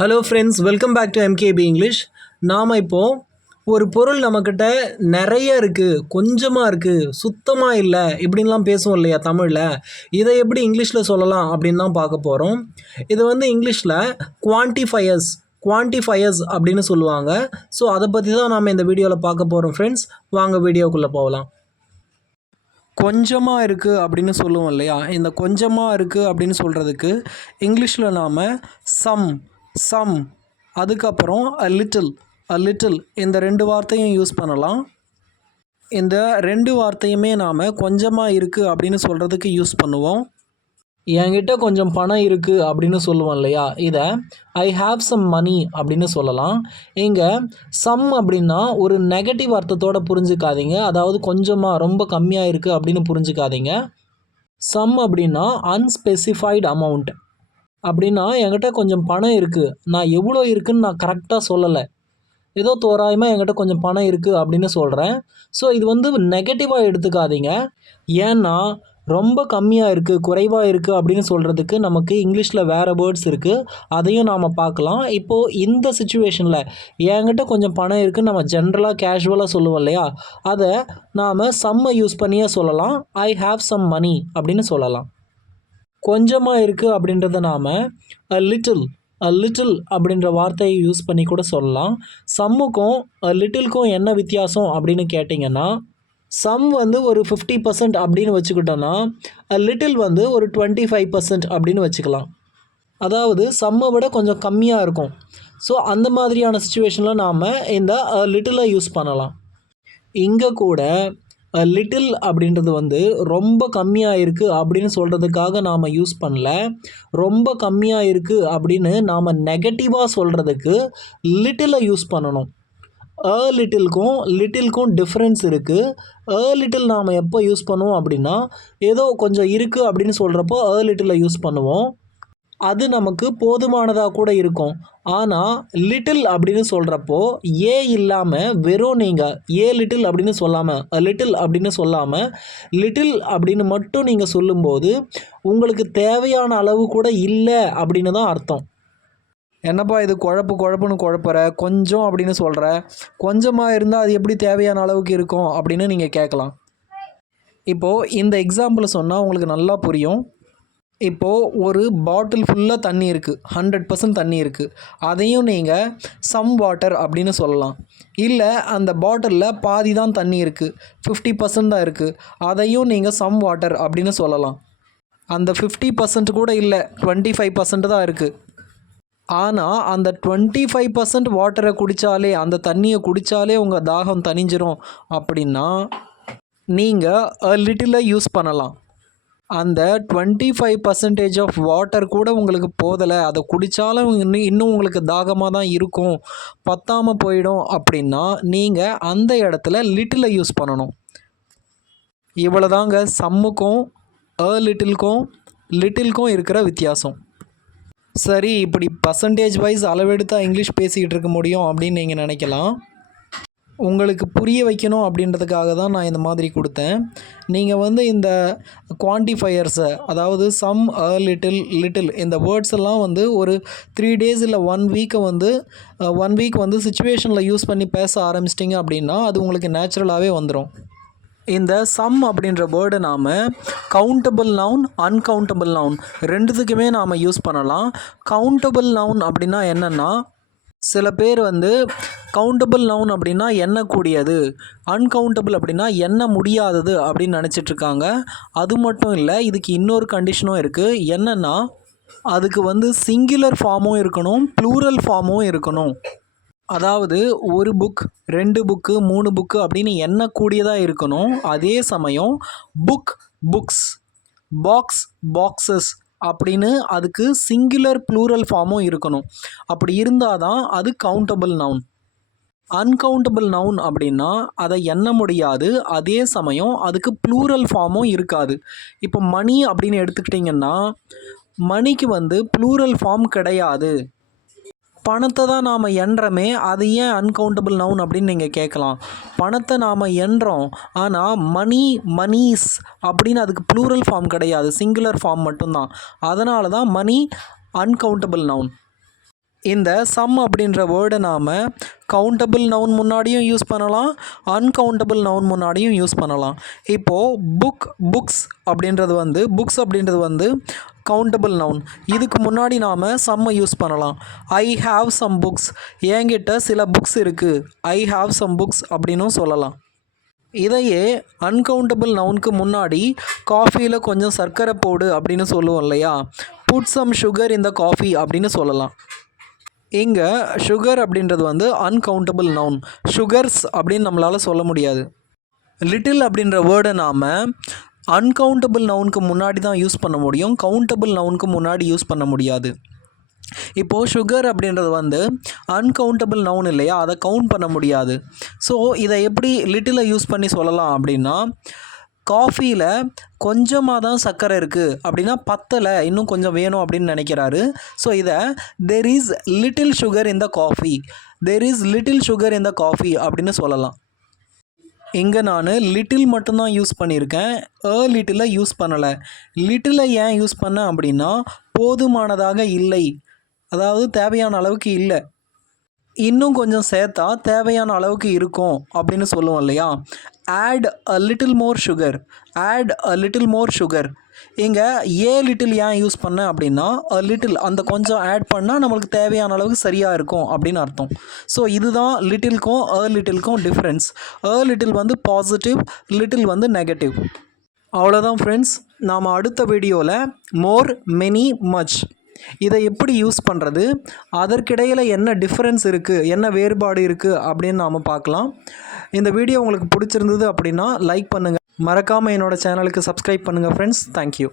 Hello friends, welcome back to MKP English. நாம் இப்போது ஒரு பொருள் நம்மக்கிட்ட நிறைய இருக்குது, கொஞ்சமாக இருக்குது, சுத்தமாக இல்லை இப்படின்லாம் பேசுவோம் இல்லையா தமிழில். இதை எப்படி இங்கிலீஷில் சொல்லலாம் அப்படின்னு தான் பார்க்க போகிறோம். இது வந்து இங்கிலீஷில் குவான்டிஃபயர்ஸ் அப்படின்னு சொல்லுவாங்க. ஸோ அதை பற்றி தான் நாம் இந்த வீடியோவில் பார்க்க போகிறோம் ஃப்ரெண்ட்ஸ். வாங்க வீடியோக்குள்ளே போகலாம். கொஞ்சமாக இருக்குது அப்படின்னு சொல்லுவோம் இல்லையா, இந்த கொஞ்சமாக இருக்குது அப்படின்னு சொல்கிறதுக்கு இங்கிலீஷில் நாம் சம் அதுக்கப்புறம் a little இந்த ரெண்டு வார்த்தையும் யூஸ் பண்ணலாம். இந்த ரெண்டு வார்த்தையுமே நாம் கொஞ்சமாக இருக்குது அப்படின்னு சொல்கிறதுக்கு யூஸ் பண்ணுவோம். என்கிட்ட கொஞ்சம் பணம் இருக்குது அப்படின்னு சொல்லுவோம் இல்லையா, இதை ஐ ஹாவ் சம் மனி அப்படின்னு சொல்லலாம். இங்கே சம் அப்படின்னா ஒரு நெகட்டிவ் அர்த்தத்தோடு புரிஞ்சுக்காதீங்க. அதாவது கொஞ்சமாக ரொம்ப கம்மியாக இருக்குது அப்படின்னு புரிஞ்சுக்காதீங்க. சம் அப்படின்னா அன்ஸ்பெசிஃபைடு அமௌண்ட். அப்படின்னா என்கிட்ட கொஞ்சம் பணம் இருக்குது, நான் எவ்வளோ இருக்குதுன்னு நான் கரெக்டாக சொல்லலை, ஏதோ தோராயமாக என்கிட்ட கொஞ்சம் பணம் இருக்குது அப்படின்னு சொல்கிறேன். ஸோ இது வந்து நெகட்டிவாக எடுத்துக்காதீங்க. ஏன்னா ரொம்ப கம்மியாக இருக்குது, குறைவாக இருக்குது அப்படின்னு சொல்கிறதுக்கு நமக்கு இங்கிலீஷில் வேறு வேர்ட்ஸ் இருக்குது. அதையும் நாம் பார்க்கலாம். இப்போது இந்த சிச்சுவேஷனில் என்கிட்ட கொஞ்சம் பணம் இருக்குதுன்னு நம்ம ஜென்ரலாக கேஷுவலாக சொல்லுவோம் இல்லையா, அதை நாம் சம்மை யூஸ் பண்ணியே சொல்லலாம். ஐ ஹாவ் சம் மனி அப்படின்னு சொல்லலாம். கொஞ்சமாக இருக்குது அப்படின்றத நாம் a little அப்படின்ற வார்த்தையை யூஸ் பண்ணி கூட சொல்லலாம். சம்முக்கும் லிட்டில்க்கும் என்ன வித்தியாசம் அப்படின்னு கேட்டிங்கன்னா, சம் வந்து ஒரு 50% அப்படின்னு வச்சுக்கிட்டோன்னா லிட்டில் வந்து ஒரு 25% அப்படின்னு வச்சுக்கலாம். அதாவது சம்மை விட கொஞ்சம் கம்மியாக இருக்கும். ஸோ அந்த மாதிரியான சுச்சுவேஷனில் நாம் இந்த லிட்டிலை யூஸ் பண்ணலாம். இங்கே கூட லிட்டில் அப்படின்றது வந்து ரொம்ப கம்மியாக இருக்குது அப்படின்னு சொல்கிறதுக்காக நாம் யூஸ் பண்ணல. ரொம்ப கம்மியாக இருக்குது அப்படின்னு நாம் நெகட்டிவாக சொல்கிறதுக்கு லிட்டிலை யூஸ் பண்ணணும். லிட்டில்க்கும் டிஃப்ரென்ஸ் இருக்குது. லிட்டில் நாம் எப்போ யூஸ் பண்ணுவோம் அப்படின்னா, ஏதோ கொஞ்சம் இருக்குது அப்படின்னு சொல்கிறப்போ லிட்டிலை யூஸ் பண்ணுவோம். அது நமக்கு போதுமானதாக கூட இருக்கும். ஆனால் லிட்டில் அப்படின்னு சொல்கிறப்போ ஏ இல்லாமல் வெறும் நீங்கள் லிட்டில் அப்படின்னு சொல்லாமல் லிட்டில் அப்படின்னு சொல்லாமல் லிட்டில் அப்படின்னு மட்டும் நீங்கள் சொல்லும்போது உங்களுக்கு தேவையான அளவு கூட இல்லை அப்படின்னு தான் அர்த்தம். என்னப்பா இது குழப்புன்னு குழப்புற, கொஞ்சம் அப்படின்னு சொல்கிற, கொஞ்சமாக இருந்தால் அது எப்படி தேவையான அளவுக்கு இருக்கும் அப்படின்னு நீங்கள் கேட்கலாம். இப்போது இந்த எக்ஸாம்பிள் சொன்னால் உங்களுக்கு நல்லா புரியும். இப்போது ஒரு பாட்டில் ஃபுல்லாக தண்ணி இருக்குது, 100% தண்ணி இருக்குது. அதையும் நீங்கள் சம் வாட்டர் அப்படின்னு சொல்லலாம். இல்லை அந்த பாட்டிலில் பாதி தான் தண்ணி இருக்குது, 50% தான் இருக்குது, அதையும் நீங்கள் சம் வாட்டர் அப்படின்னு சொல்லலாம். அந்த 50% கூட இல்லை, 25% தான் இருக்குது. ஆனால் அந்த 25% வாட்டரை குடித்தாலே, அந்த தண்ணியை குடித்தாலே உங்கள் தாகம் தணிஞ்சிரும் அப்படின்னா நீங்கள் லிட்டிலை யூஸ் பண்ணலாம். அந்த 25% ஆஃப் வாட்டர் கூட உங்களுக்கு போதலை, அதை குடித்தாலும் இன்னும் உங்களுக்கு தாகமாக தான் இருக்கும், பத்தாமல் போயிடும் அப்படின்னா நீங்கள் அந்த இடத்துல லிட்டிலை யூஸ் பண்ணணும். இவ்வளோதாங்க சம்முக்கும் லிட்டில்க்கும் இருக்கிற வித்தியாசம். சரி, இப்படி பர்சன்டேஜ் வைஸ் அளவெடுத்தா இங்கிலீஷ் பேசிக்கிட்டு இருக்க முடியும் அப்படின்னு நீங்கள் நினைக்கலாம். உங்களுக்கு புரிய வைக்கணும் அப்படின்றதுக்காக தான் நான் இந்த மாதிரி கொடுத்தேன். நீங்கள் வந்து இந்த குவான்டிஃபயர்ஸை, அதாவது சம் லிட்டில் இந்த வேர்ட்ஸ் எல்லாம் வந்து ஒரு 3 days இல்லை 1 வீக் வந்து சிச்சுவேஷனில் யூஸ் பண்ணி பேச ஆரம்பிச்சிட்டிங்க அப்படின்னா அது உங்களுக்கு நேச்சுரலாகவே வந்துடும். இந்த சம் அப்படின்ற வேர்டை நாம் கவுண்டபிள் நவுன், அன்கவுண்டபிள் நவுன் ரெண்டுத்துக்குமே நாம் யூஸ் பண்ணலாம். கவுண்டபிள் நவுன் அப்படின்னா என்னென்னா, சில பேர் வந்து கவுண்டபிள் நவுன் அப்படின்னா எண்ணக்கூடியது, அன்கவுண்டபிள் அப்படின்னா எண்ண முடியாதது அப்படின்னு நினச்சிட்ருக்காங்க. அது மட்டும் இல்லை, இதுக்கு இன்னொரு கண்டிஷனும் இருக்குது. என்னென்னா, அதுக்கு வந்து சிங்குலர் ஃபார்மும் இருக்கணும், ப்ளூரல் ஃபார்மும் இருக்கணும். அதாவது ஒரு புக், 2 புக்கு, 3 புக்கு அப்படின்னு எண்ணக்கூடியதாக இருக்கணும். அதே சமயம் புக்ஸ், பாக்ஸஸ் அப்படின்னு அதுக்கு சிங்குலர் ப்ளூரல் ஃபார்மும் இருக்கணும். அப்படி இருந்தால் தான் அது கவுண்டபிள் நவுன். அன்கவுண்டபிள் நவுன் அப்படின்னா அதை எண்ண முடியாது, அதே சமயம் அதுக்கு ப்ளூரல் ஃபார்மும் இருக்காது. இப்போ மணி அப்படின்னு எடுத்துக்கிட்டிங்கன்னா, மணிக்கு வந்து ப்ளூரல் ஃபார்ம் கிடையாது. பணத்தை தான் நாம் எண்ணுறோமே, அது ஏன் அன்கவுண்டபிள் நவுன் அப்படின்னு நீங்கள் கேட்கலாம். பணத்தை நாம் எண்ணுறோம், ஆனால் மணீஸ் அப்படின்னு அதுக்கு ப்ளூரல் ஃபார்ம் கிடையாது, சிங்குலர் ஃபார்ம் மட்டும்தான். அதனால தான் மணி அன்கவுண்டபிள் நவுன். இந்த சம் அப்படின்ற வேர்டை நாம் கவுண்டபிள் நவுன் முன்னாடியும் யூஸ் பண்ணலாம், அன்கவுண்டபிள் நவுன் முன்னாடியும் யூஸ் பண்ணலாம். இப்போது புக்ஸ் அப்படின்றது வந்து கவுண்டபிள் நவுன். இதுக்கு முன்னாடி நாம் சம்மை யூஸ் பண்ணலாம். ஐ ஹாவ் சம் புக்ஸ், என்கிட்ட சில புக்ஸ் இருக்குது, ஐ ஹாவ் சம் புக்ஸ் அப்படின்னும் சொல்லலாம். இதையே அன்கவுண்டபிள் நவுனுக்கு முன்னாடி காஃபியில் கொஞ்சம் சர்க்கரை போடு அப்படின்னு சொல்லுவோம் இல்லையா, புட் சம் சுகர் இந்த காஃபி அப்படின்னு சொல்லலாம். இங்கே சுகர் அப்படின்றது வந்து அன்கவுண்டபிள் நவுன், சுகர்ஸ் அப்படின்னு நம்மளால் சொல்ல முடியாது. லிட்டில் அப்படின்ற வேர்டை நாம் அன்கவுண்டபிள் நவுனுக்கு முன்னாடி தான் யூஸ் பண்ண முடியும், கவுண்டபிள் நவுனுக்கு முன்னாடி யூஸ் பண்ண முடியாது. இப்போது சுகர் அப்படின்றது வந்து அன்கவுண்டபிள் நவுன் இல்லையா, அதை கவுண்ட் பண்ண முடியாது. ஸோ இதை எப்படி லிட்டிலை யூஸ் பண்ணி சொல்லலாம் அப்படின்னா, காஃபியில் கொஞ்சமாக தான் சர்க்கரை இருக்குது அப்படின்னா பத்தலை, இன்னும் கொஞ்சம் வேணும் அப்படின்னு நினைக்கிறாரு. ஸோ இதை there is little sugar in the coffee, there is little sugar in the coffee அப்படின்னு சொல்லலாம். இங்கே நான் லிட்டில் மட்டும்தான் யூஸ் பண்ணியிருக்கேன், லிட்டிலை யூஸ் பண்ணலை. லிட்டிலை ஏன் யூஸ் பண்ணேன் அப்படின்னா, போதுமானதாக இல்லை, அதாவது தேவையான அளவுக்கு இல்லை, இன்னும் கொஞ்சம் சேர்த்தா தேவையான அளவுக்கு இருக்கும் அப்படின்னு சொல்லுவோம் இல்லையா. Add a little more sugar, add a little more sugar. இங்கே லிட்டில் ஏன் யூஸ் பண்ணேன் அப்படின்னா, லிட்டில் அந்த கொஞ்சம் ஆட் பண்ணால் நம்மளுக்கு தேவையான அளவுக்கு சரியாக இருக்கும் அப்படின்னு அர்த்தம். ஸோ இதுதான் லிட்டில்க்கும் லிட்டில்க்கும் டிஃப்ரென்ஸ். லிட்டில் வந்து பாசிட்டிவ், லிட்டில் வந்து நெகட்டிவ். அவ்வளோதான் ஃப்ரெண்ட்ஸ். நாம் அடுத்த வீடியோவில் மோர், மெனி, மச் இதை எப்படி யூஸ் பண்ணுறது, அதற்கிடையில் என்ன டிஃப்ரென்ஸ் இருக்குது, என்ன வேறுபாடு இருக்குது அப்படின்னு நாம் பார்க்கலாம். இந்த வீடியோ உங்களுக்கு பிடிச்சிருந்தது அப்படின்னா லைக் பண்ணுங்கள், மறக்காமல் என்னோடய சேனலுக்கு சப்ஸ்கிரைப் பண்ணுங்கள் ஃப்ரெண்ட்ஸ். தேங்க்யூ.